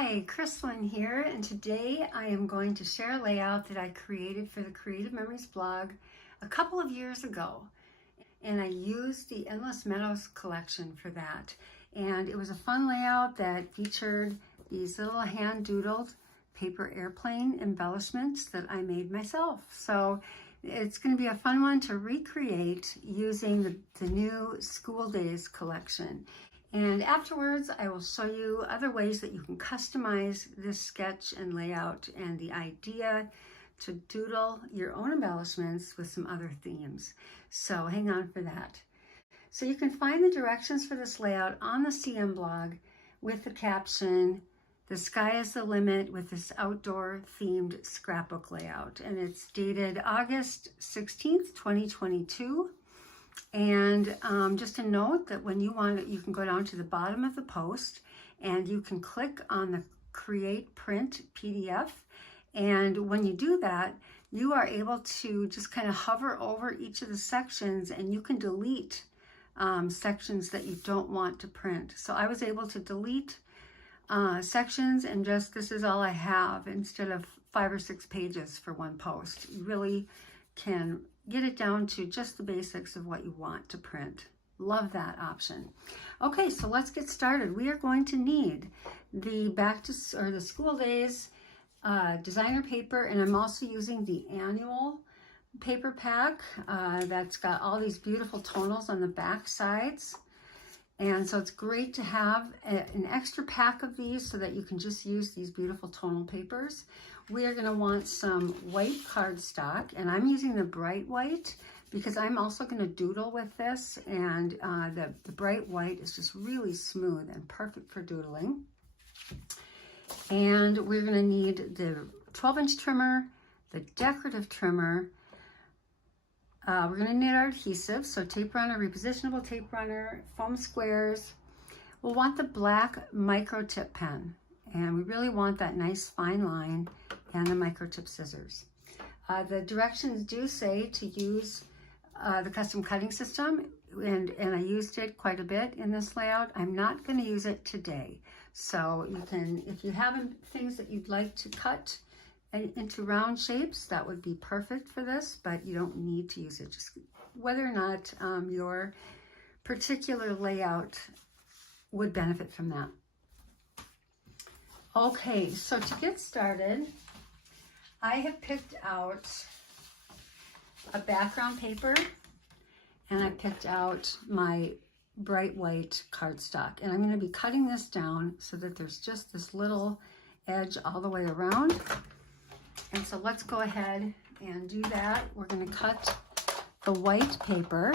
Hi, Krislyn here, and today I am going to share a layout that I created for the Creative Memories blog a couple of years ago. And I used the Endless Meadows collection for that. And it was a fun layout that featured these little hand-doodled paper airplane embellishments that I made myself. So it's going to be a fun one to recreate using the new School Dayz collection. And afterwards, I will show you other ways that you can customize this sketch and layout and the idea to doodle your own embellishments with some other themes. So hang on for that. So you can find the directions for this layout on the CM blog with the caption, "The sky is the limit," with this outdoor themed scrapbook layout. And it's dated August 16th, 2022. And just a note that when you want it, you can go down to the bottom of the post and you can click on the Create Print PDF. And when you do that, you are able to just kind of hover over each of the sections and you can delete sections that you don't want to print. So I was able to delete sections and just, this is all I have instead of 5 or 6 pages for one post. You really can get it down to just the basics of what you want to print. Love that option. Okay, so let's get started. We are going to need the the School Dayz designer paper, and I'm also using the annual paper pack that's got all these beautiful tonals on the back sides. And so it's great to have an extra pack of these so that you can just use these beautiful tonal papers. We are going to want some white cardstock, and I'm using the bright white because I'm also going to doodle with this, and the bright white is just really smooth and perfect for doodling. And we're going to need the 12-inch trimmer, the decorative trimmer. We're going to need our adhesive, so tape runner, repositionable tape runner, foam squares. We'll want the black micro tip pen, and we really want that nice fine line, and the micro tip scissors. The directions do say to use the custom cutting system, and I used it quite a bit in this layout. I'm not going to use it today. So you can, if you have things that you'd like to cut into round shapes, that would be perfect for this, but you don't need to use it. Just whether or not your particular layout would benefit from that. Okay, so to get started, I have picked out a background paper, and I picked out my bright white cardstock, and I'm going to be cutting this down so that there's just this little edge all the way around. And so let's go ahead and do that. We're going to cut the white paper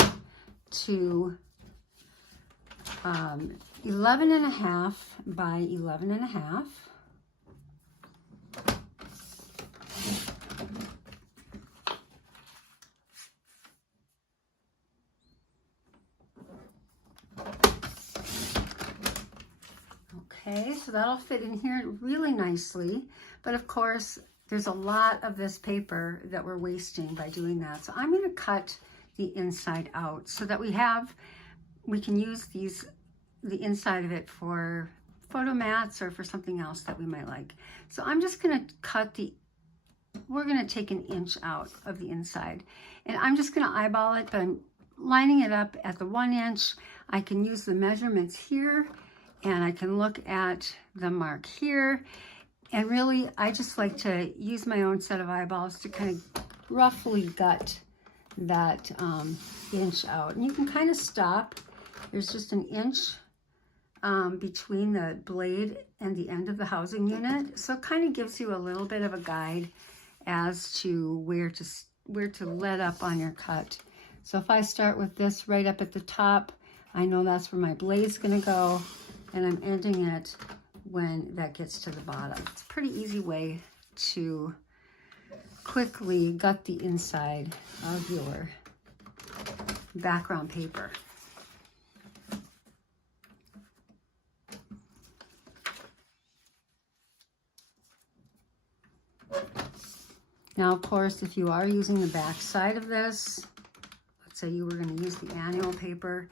to 11.5 by 11.5. Okay, so that'll fit in here really nicely, but of course there's a lot of this paper that we're wasting by doing that. So I'm going to cut the inside out so that we can use the inside of it for photo mats or for something else that we might like. So I'm just going to cut we're going to take 1 inch out of the inside, and I'm just going to eyeball it, but I'm lining it up at the 1 inch. I can use the measurements here, and I can look at the mark here. And really, I just like to use my own set of eyeballs to kind of roughly gut that inch out. And you can kind of stop. There's just 1 inch between the blade and the end of the housing unit. So it kind of gives you a little bit of a guide as to where to let up on your cut. So if I start with this right up at the top, I know that's where my blade's going to go, and I'm ending it when that gets to the bottom. It's a pretty easy way to quickly gut the inside of your background paper. Now, of course, if you are using the back side of this, let's say you were going to use the annual paper,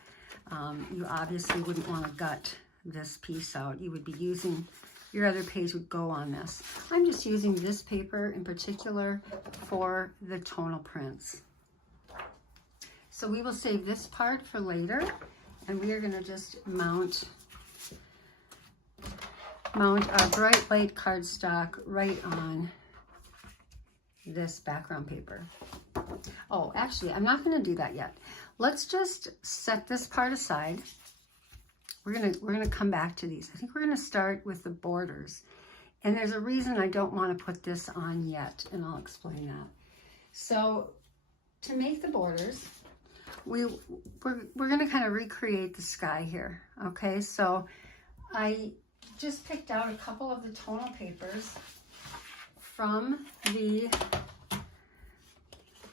you obviously wouldn't want to gut this piece out. You would be using your other page would go on this. I'm just using this paper in particular for the tonal prints. So we will save this part for later, and we are going to just mount our bright light cardstock right on this background paper. Oh, actually, I'm not going to do that yet. Let's just set this part aside. We're gonna come back to these. I think we're gonna start with the borders. And there's a reason I don't want to put this on yet, and I'll explain that. So to make the borders, we're gonna kind of recreate the sky here. Okay, so I just picked out a couple of the tonal papers from the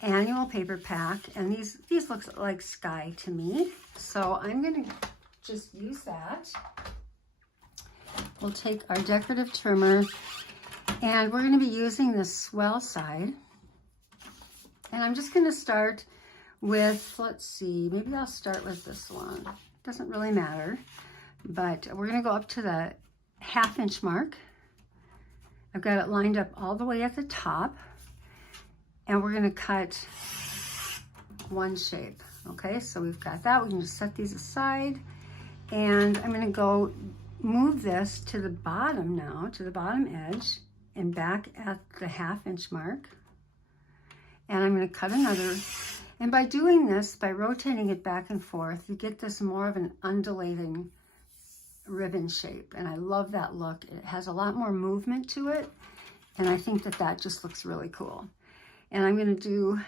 annual paper pack, and these look like sky to me. So I'm gonna just use that. We'll take our decorative trimmer, and we're going to be using the swell side. And I'm just going to start with, let's see, maybe I'll start with this one. Doesn't really matter, but we're going to go up to the 1/2 inch mark. I've got it lined up all the way at the top, and we're going to cut one shape. Okay, so we've got that. We can just set these aside. And I'm going to go move this to the bottom now, to the bottom edge, and back at the 1/2 inch mark. And I'm going to cut another. And by doing this, by rotating it back and forth, you get this more of an undulating ribbon shape. And I love that look. It has a lot more movement to it. And I think that that just looks really cool. And I'm going to do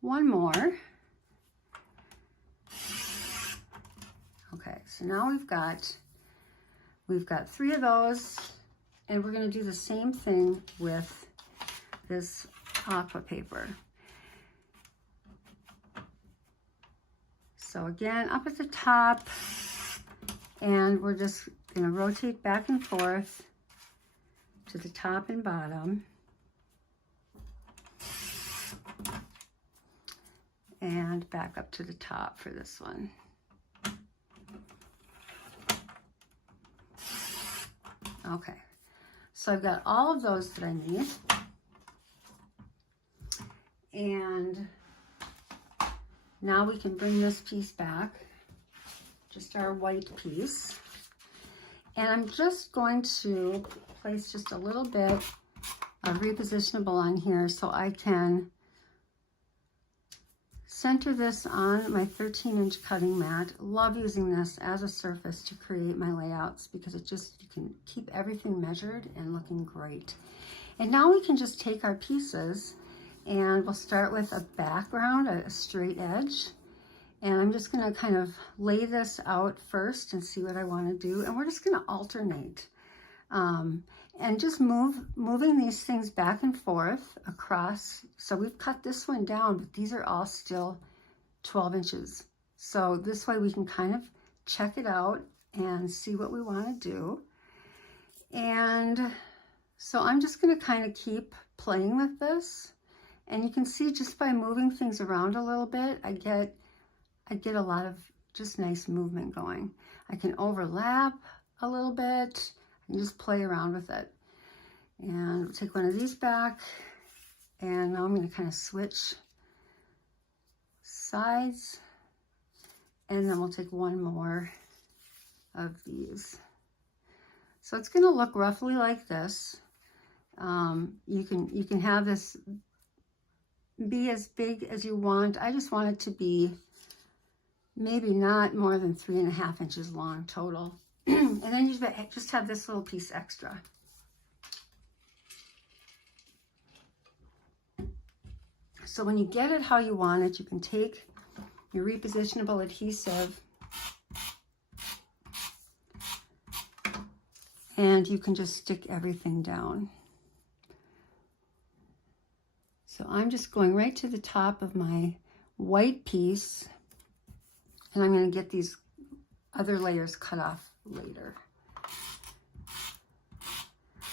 one more. Okay, so now we've got 3 of those, and we're going to do the same thing with this aqua paper. So again, up at the top, and we're just going to rotate back and forth to the top and bottom. And back up to the top for this one. Okay, so I've got all of those that I need. And now we can bring this piece back, just our white piece. And I'm just going to place just a little bit of repositionable on here so I can center this on my 13-inch cutting mat. Love using this as a surface to create my layouts because you can keep everything measured and looking great. And now we can just take our pieces, and we'll start with a background, a straight edge. And I'm just gonna kind of lay this out first and see what I wanna do. And we're just gonna alternate. And just moving these things back and forth across. So we've cut this one down, but these are all still 12 inches. So this way we can kind of check it out and see what we want to do. And so I'm just going to kind of keep playing with this. And you can see just by moving things around a little bit, I get a lot of just nice movement going. I can overlap a little bit. And just play around with it. And we'll take one of these back, and now I'm going to kind of switch sides, and then we'll take one more of these. So it's going to look roughly like this. You can have this be as big as you want. I just want it to be maybe not more than 3.5 inches long total. And then you just have this little piece extra. So when you get it how you want it, you can take your repositionable adhesive and you can just stick everything down. So I'm just going right to the top of my white piece, and I'm going to get these other layers cut off later.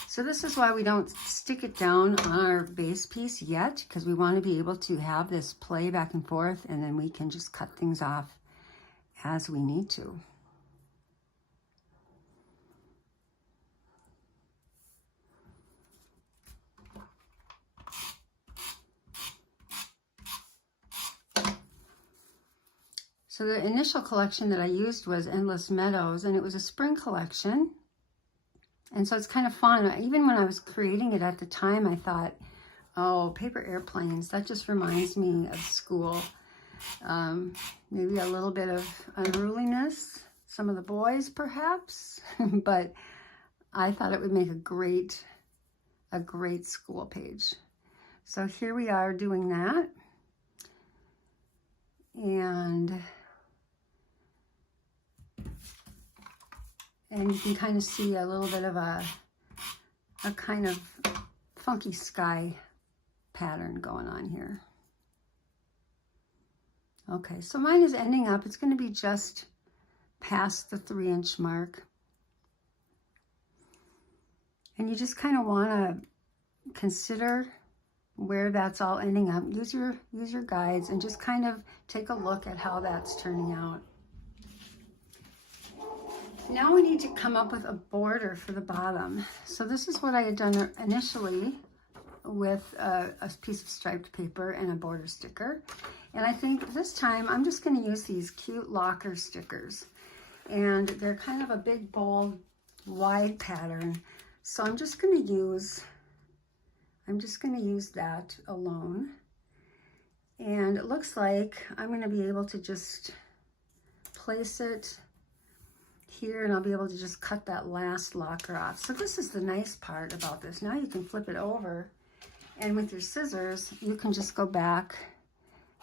So this is why we don't stick it down on our base piece yet, because we want to be able to have this play back and forth, and then we can just cut things off as we need to. So the initial collection that I used was Endless Meadows, and it was a spring collection. And so it's kind of fun. Even when I was creating it at the time, I thought, oh, paper airplanes, that just reminds me of school. Maybe a little bit of unruliness, some of the boys perhaps, but I thought it would make a great school page. So here we are doing that. And you can kind of see a little bit of a kind of funky sky pattern going on here. Okay, so mine is ending up, it's going to be just past the 3-inch mark. And you just kind of want to consider where that's all ending up. Use your guides and just kind of take a look at how that's turning out. Now we need to come up with a border for the bottom. So this is what I had done initially with a piece of striped paper and a border sticker. And I think this time I'm just going to use these cute locker stickers. And they're kind of a big, bold, wide pattern. So I'm just going to use that alone. And it looks like I'm going to be able to just place it here, and I'll be able to just cut that last locker off. So this is the nice part about this. Now you can flip it over, and with your scissors, you can just go back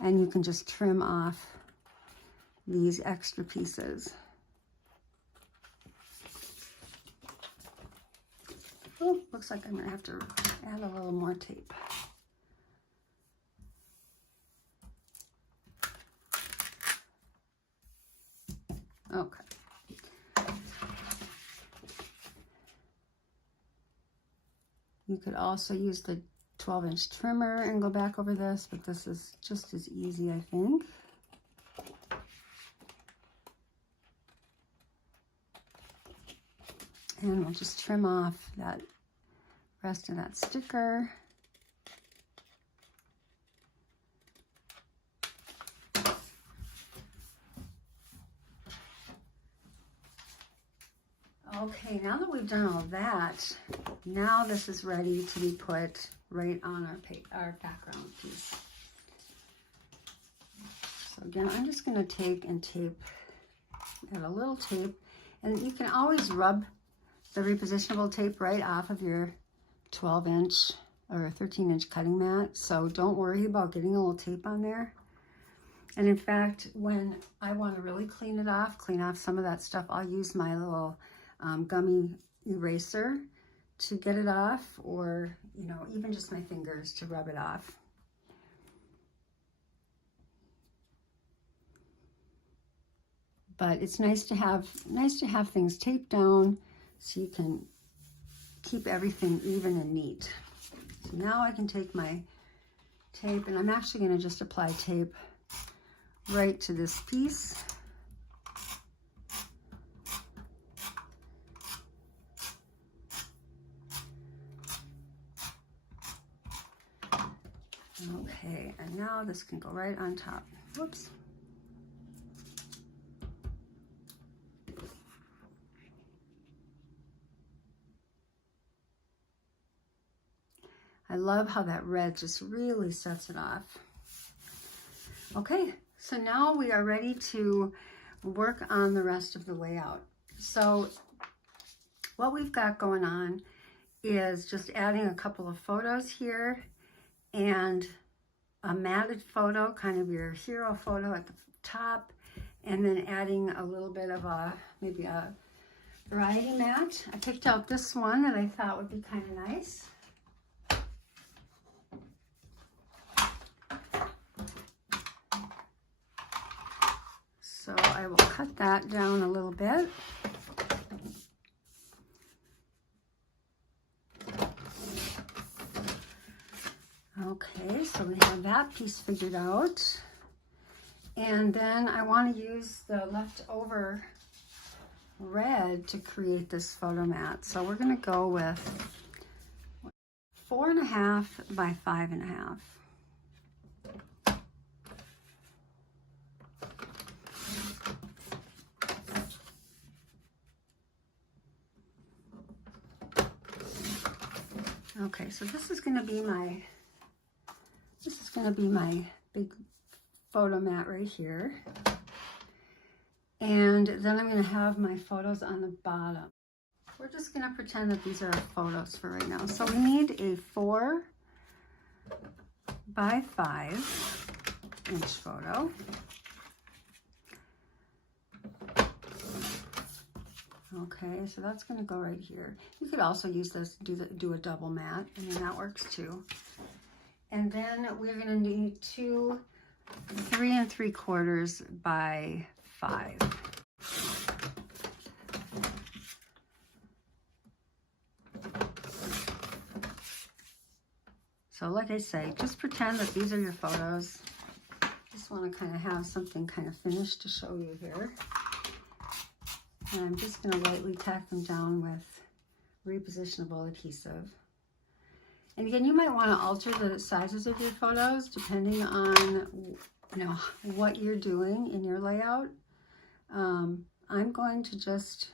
and you can just trim off these extra pieces. Oh, looks like I'm gonna have to add a little more tape. Okay. You could also use the 12-inch trimmer and go back over this, but this is just as easy, I think. And we'll just trim off that rest of that sticker. Okay, now that we've done all that, now this is ready to be put right on our background piece. So again, I'm just going to take and tape, add a little tape, and you can always rub the repositionable tape right off of your 12-inch or 13-inch cutting mat. So don't worry about getting a little tape on there. And in fact, when I want to really clean off some of that stuff, I'll use my little gummy eraser to get it off, or even just my fingers to rub it off. But it's nice to have things taped down so you can keep everything even and neat. So now I can take my tape, and I'm actually going to just apply tape right to this piece. Okay, and now this can go right on top. Whoops. I love how that red just really sets it off. Okay, so now we are ready to work on the rest of the layout. So what we've got going on is just adding a couple of photos here and a matted photo, kind of your hero photo at the top, and then adding a little bit of maybe a variety mat. I picked out this one that I thought would be kind of nice. So I will cut that down a little bit. Okay, so we have that piece figured out. And then I want to use the leftover red to create this photo mat. So we're going to go with 4.5 by 5.5. Okay, so this is going to be my big photo mat right here. And then I'm going to have my photos on the bottom. We're just going to pretend that these are our photos for right now. So we need a 4 by 5 inch photo. Okay, so that's going to go right here. You could also use this, do a double mat, and then that works too. And then we're going to need 2 3 3/4 by 5. So like I say, just pretend that these are your photos. Just want to kind of have something kind of finished to show you here. And I'm just going to lightly tack them down with repositionable adhesive. And again, you might want to alter the sizes of your photos depending on, you know, what you're doing in your layout. I'm going to just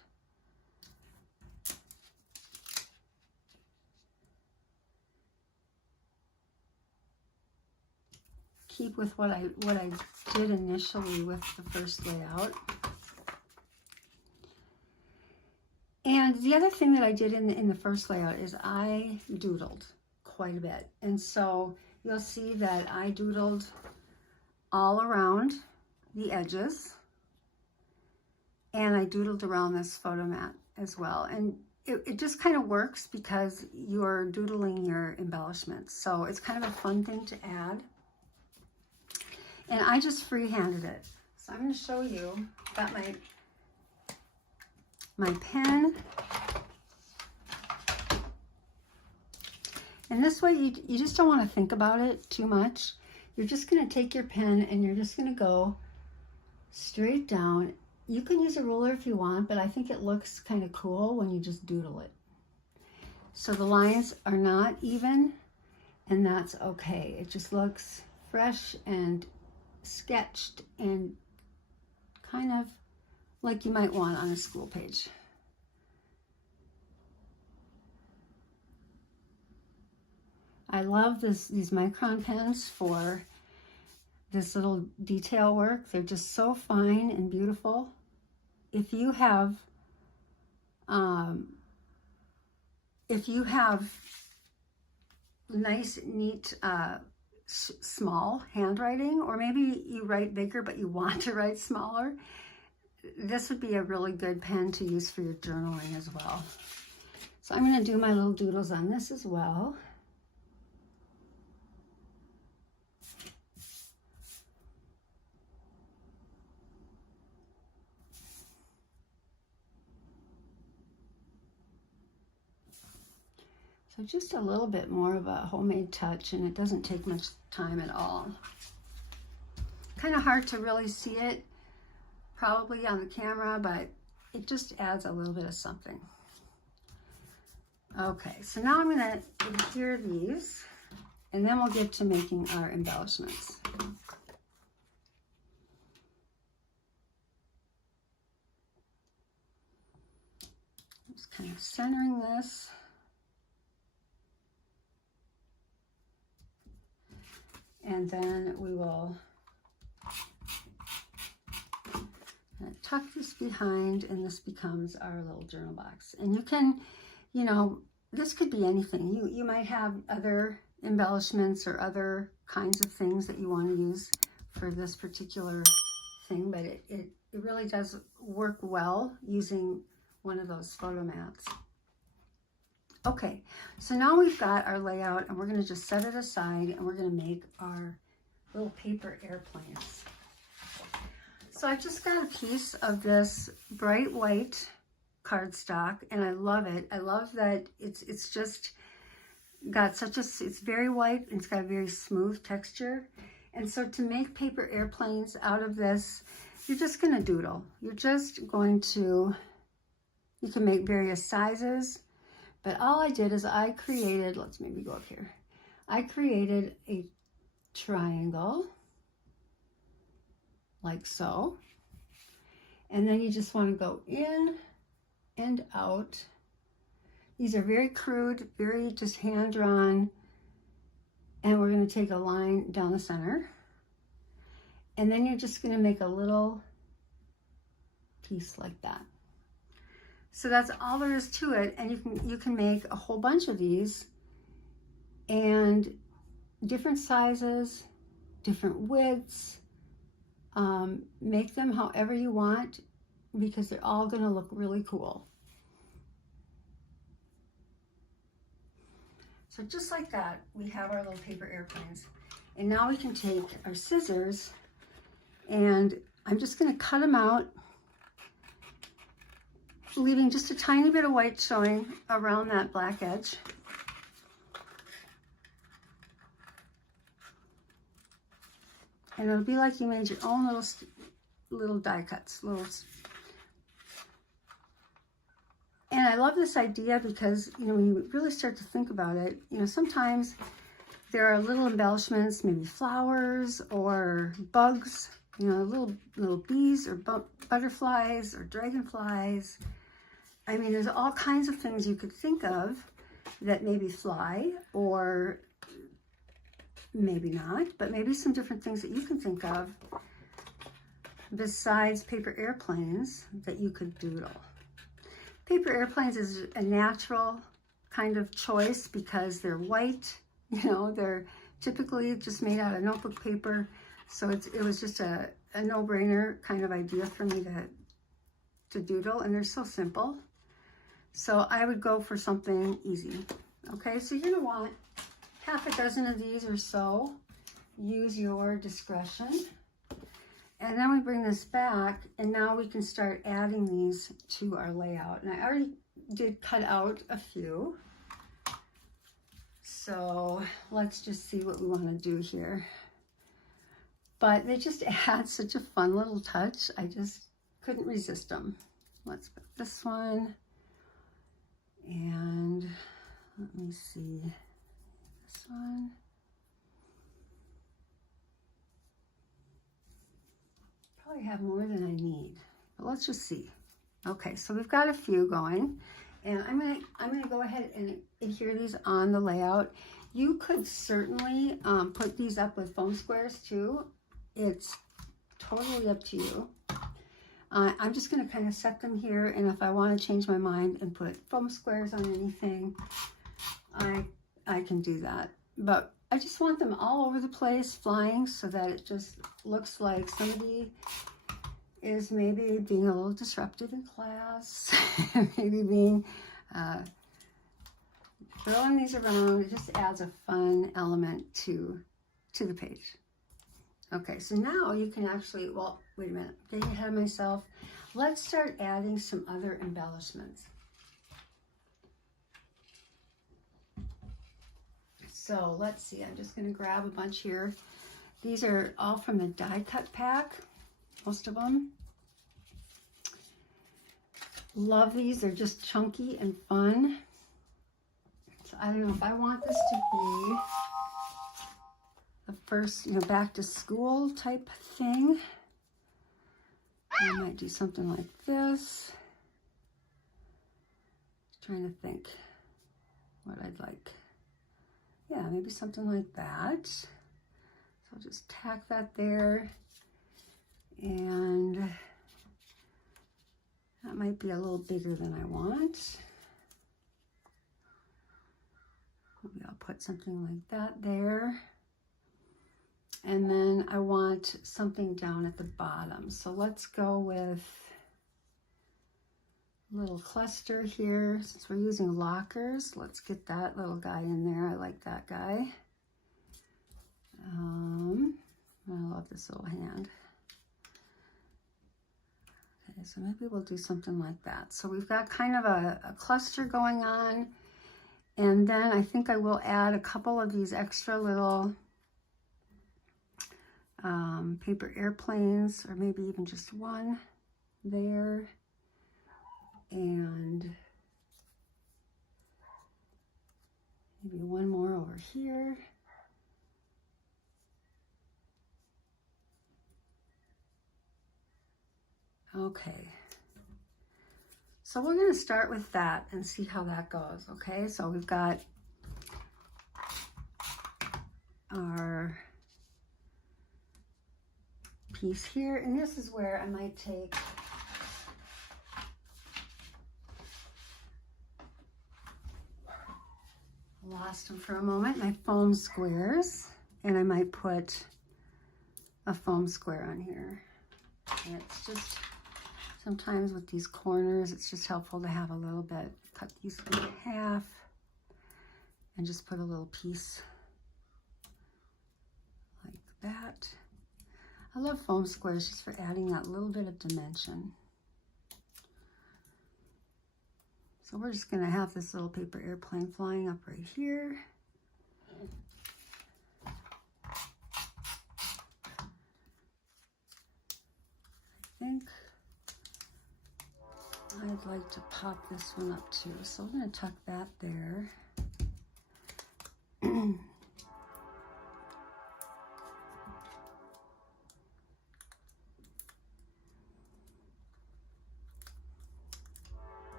keep with what I did initially with the first layout. And the other thing that I did in the first layout is I doodled quite a bit. And so you'll see that I doodled all around the edges, and I doodled around this photo mat as well. And it just kind of works because you're doodling your embellishments. So it's kind of a fun thing to add. And I just freehanded it. So I'm going to show you. Got my pen. And this way you just don't want to think about it too much. You're just going to take your pen and you're just going to go straight down. You can use a ruler if you want, but I think it looks kind of cool when you just doodle it. So the lines are not even, and that's okay. It just looks fresh and sketched and kind of like you might want on a school page. I love these micron pens for this little detail work. They're just so fine and beautiful. If you have nice, neat, small handwriting, or maybe you write bigger but you want to write smaller, this would be a really good pen to use for your journaling as well. So I'm going to do my little doodles on this as well. So just a little bit more of a homemade touch, and it doesn't take much time at all. Kind of hard to really see it probably on the camera, but it just adds a little bit of something. Okay, so now I'm going to adhere these, and then we'll get to making our embellishments. Just kind of centering this. And then we will tuck this behind, and this becomes our little journal box. And you can, you know, this could be anything. You might have other embellishments or other kinds of things that you want to use for this particular thing, but it really does work well using one of those photo mats. Okay, so now we've got our layout, and we're going to just set it aside, and we're going to make our little paper airplanes. So I just got a piece of this bright white cardstock, and I love it. I love that it's just got it's very white, and it's got a very smooth texture. And so to make paper airplanes out of this, you're just going to doodle. You're just going to, you can make various sizes. But all I did is I created, let's maybe go up here. I created a triangle, like so. And then you just want to go in and out These are very crude, very just hand-drawn. And we're going to take a line down the center. And then you're just going to make a little piece like that. So that's all there is to it. And you can make a whole bunch of these, and different sizes, different widths. Make them however you want, because they're all going to look really cool. So just like that, we have our little paper airplanes. And now we can take our scissors, and I'm just going to cut them out, leaving just a tiny bit of white showing around that black edge. And it'll be like you made your own little die cuts. And I love this idea because, you know, when you really start to think about it, you know, sometimes there are little embellishments, maybe flowers or bugs, you know, little bees or butterflies or dragonflies. I mean, there's all kinds of things you could think of that maybe fly, or maybe not, but maybe some different things that you can think of besides paper airplanes that you could doodle. Paper airplanes is a natural kind of choice because they're white, you know, they're typically just made out of notebook paper. So it was just a no-brainer kind of idea for me to doodle, and they're so simple. So I would go for something easy. Okay, so you're gonna want half a dozen of these or so. Use your discretion. And then we bring this back, and now we can start adding these to our layout. And I already did cut out a few. So let's just see what we want to do here. But they just add such a fun little touch. I just couldn't resist them. Let's put this one. And let me see this one. Probably have more than I need, but let's just see. Okay, so we've got a few going, and I'm gonna go ahead and adhere these on the layout. You could certainly put these up with foam squares too. It's totally up to you. I'm just gonna kind of set them here, and if I want to change my mind and put foam squares on anything, I can do that. But I just want them all over the place flying so that it just looks like somebody is maybe being a little disruptive in class, maybe being, throwing these around. It just adds a fun element to the page. Okay, so now you can actually, well, wait a minute, getting ahead of myself. Let's start adding some other embellishments. So let's see, I'm just gonna grab a bunch here. These are all from the die cut pack, most of them. Love these, they're just chunky and fun. So I don't know if I want this to be the first, you know, back to school type thing. I might do something like this. Just trying to think what I'd like. Yeah, maybe something like that. So I'll just tack that there. And that might be a little bigger than I want. Maybe I'll put something like that there. And then I want something down at the bottom. So let's go with a little cluster here. Since we're using lockers, let's get that little guy in there. I like that guy. I love this little hand. Okay, so maybe we'll do something like that. So we've got kind of a cluster going on. And then I think I will add a couple of these extra little paper airplanes, or maybe even just one there. And maybe one more over here. Okay. So we're going to start with that and see how that goes, okay? So we've got our piece here, and this is where I might take lost them for a moment, my foam squares, and I might put a foam square on here. And it's just, sometimes with these corners, it's just helpful to have a little bit. Cut these in half and just put a little piece like that. I love foam squares just for adding that little bit of dimension. So we're just going to have this little paper airplane flying up right here. I think I'd like to pop this one up too. So I'm going to tuck that there.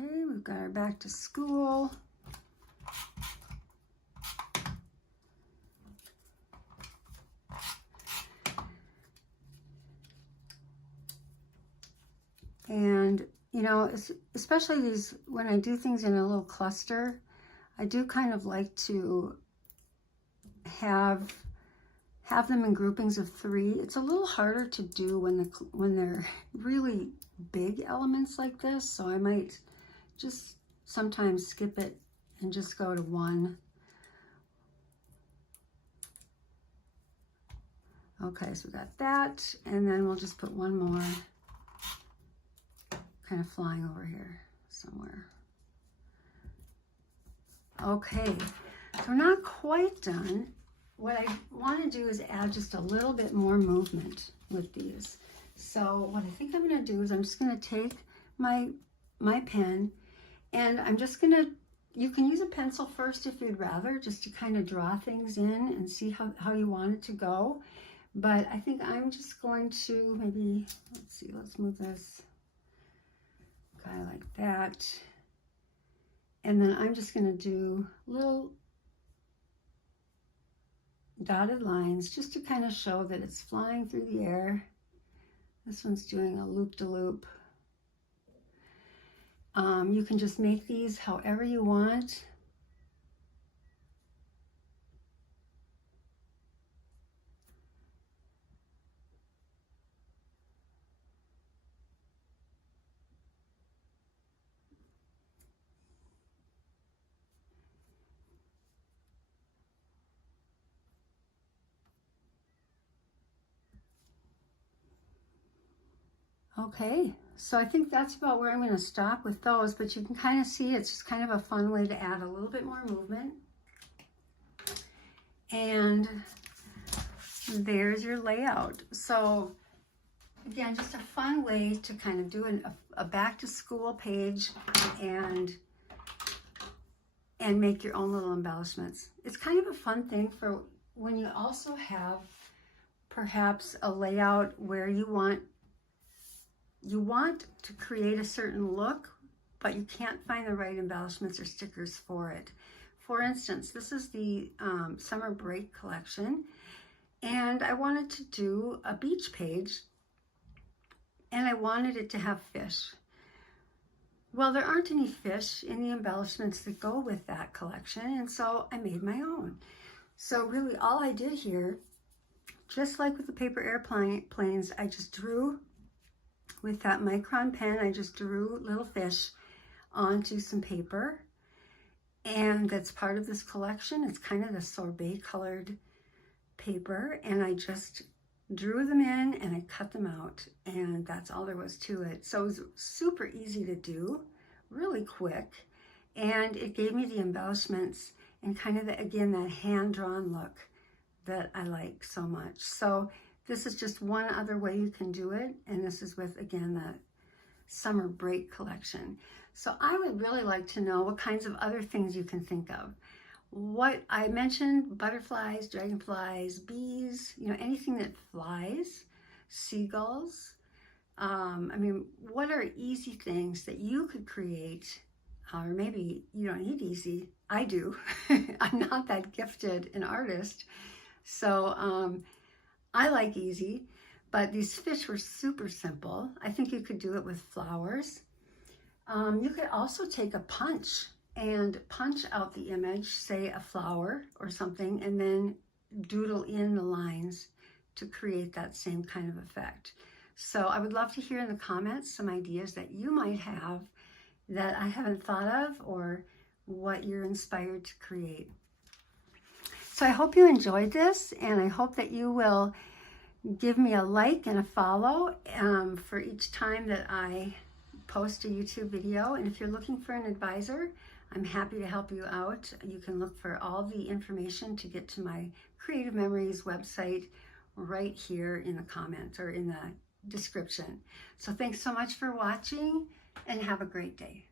Okay, we've got our back to school. And, you know, especially these, when I do things in a little cluster, I do kind of like to have them in groupings of 3. It's a little harder to do when they're really big elements like this, so I might just sometimes skip it and just go to 1. Okay, so we got that, and then we'll just put one more kind of flying over here somewhere. Okay, so we're not quite done. What I want to do is add just a little bit more movement with these. So what I think I'm going to do is I'm just going to take my pen, and I'm just going to, you can use a pencil first if you'd rather, just to kind of draw things in and see how you want it to go. But I think I'm just going to maybe, let's see, let's move this guy like that. And then I'm just going to do little dotted lines just to kind of show that it's flying through the air. This one's doing a loop-de-loop. You can just make these however you want. Okay, so I think that's about where I'm going to stop with those, but you can kind of see it's just kind of a fun way to add a little bit more movement. And there's your layout. So again, just a fun way to kind of do a back to school page and make your own little embellishments. It's kind of a fun thing for when you also have perhaps a layout where you want to create a certain look, but you can't find the right embellishments or stickers for it. For instance, this is the summer break collection, and I wanted to do a beach page, and I wanted it to have fish. Well, there aren't any fish in the embellishments that go with that collection, and so I made my own. So really all I did here, just like with the paper airplanes, I just drew with that micron pen, I just drew little fish onto some paper, and that's part of this collection. It's kind of the sorbet colored paper, and I just drew them in and I cut them out, and that's all there was to it. So it was super easy to do, really quick, and it gave me the embellishments and kind of, again, that hand-drawn look that I like so much. So this is just one other way you can do it, and this is with, again, summer break collection. So I would really like to know what kinds of other things you can think of. What I mentioned, butterflies, dragonflies, bees, anything that flies, seagulls. What are easy things that you could create? Or maybe you don't need easy. I do. I'm not that gifted an artist. So I like easy, but these fish were super simple. I think you could do it with flowers. You could also take a punch and punch out the image, say a flower or something, and then doodle in the lines to create that same kind of effect. So I would love to hear in the comments some ideas that you might have that I haven't thought of, or what you're inspired to create. So I hope you enjoyed this, and I hope that you will give me a like and a follow for each time that I post a YouTube video. And if you're looking for an advisor, I'm happy to help you out. You can look for all the information to get to my Creative Memories website right here in the comments or in the description. So thanks so much for watching, and have a great day.